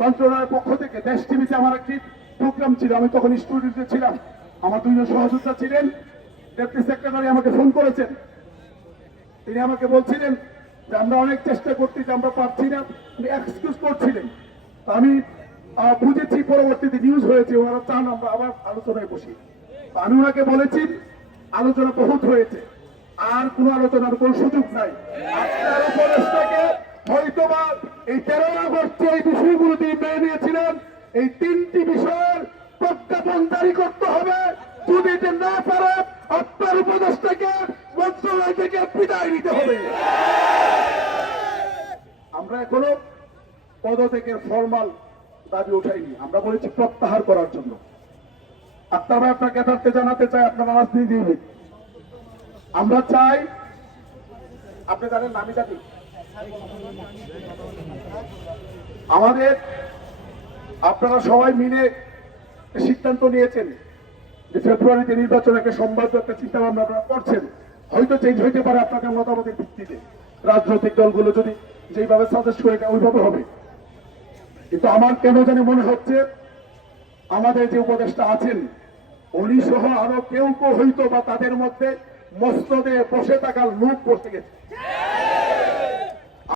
মন্ত্রণালয়ের পক্ষ থেকে দেশ টিভিতে আমার একটি প্রোগ্রাম ছিল, আমি তখন স্টুডিওতে ছিলাম। আমার দুইজন সহযোদ্ধা ছিলেন। ডেপুটি সেক্রেটারি আমাকে ফোন করেছেন। তিনি আমাকে বলছিলেন যে, আমরা অনেক চেষ্টা করতেছি আমরা পারছি না। তিনি এক্সকিউজ করছিলেন। আমি বুঝেছি, পরবর্তীতে নিউজ হয়েছে, ওনারা চান আমরা আবার আলোচনায় বসি। আমি ওনাকে বলেছি, আলোচনা বহুত হয়েছে। আর কোনো আলোচনার কোনো সুযোগ নাই। আপনার উপদেশটাকে হয়তোবা এই তেরো আগস্ট এই বিষয়গুলো তিনি মেনে নিয়েছিলেন, এই তিনটি বিষয়ের প্রজ্ঞাপন জারি করতে হবে। যদি না পারে, আপনার উপদেশটাকে মন্ত্রণালয় থেকে বিদায় নিতে হবে। আমরা এখনও পদত্যাগের ফরমাল দাবি উঠাইনি আমরা বলেছি প্রত্যাহার করার জন্য। আপনার ভাই আপনার ক্যাডারকে জানাতে চাই, আপনারা রাজনীতিবিদ আমরা চাই, আপনি জানেন নামি জানি আমাদের আপনারা সবাই মিলে সিদ্ধান্ত নিয়েছেন যে ফেব্রুয়ারিতে নির্বাচন একটা সম্ভাব্য একটা চিন্তা ভাবনা আপনারা করছেন। হয়তো চেঞ্জ হইতে পারে আপনাদের মতামতের ভিত্তিতে। রাজনৈতিক দলগুলো যদি যেইভাবে সাজেস্ট করে এটা ওইভাবে হবে। কিন্তু আমার কেন জানি মনে হচ্ছে আমাদের যে উপদেষ্টা আছেন উনি সহ আরও কেউ কেউ হইতো বা তাদের মধ্যে মস্তদে বসে থাকার লোক বসে গেছে।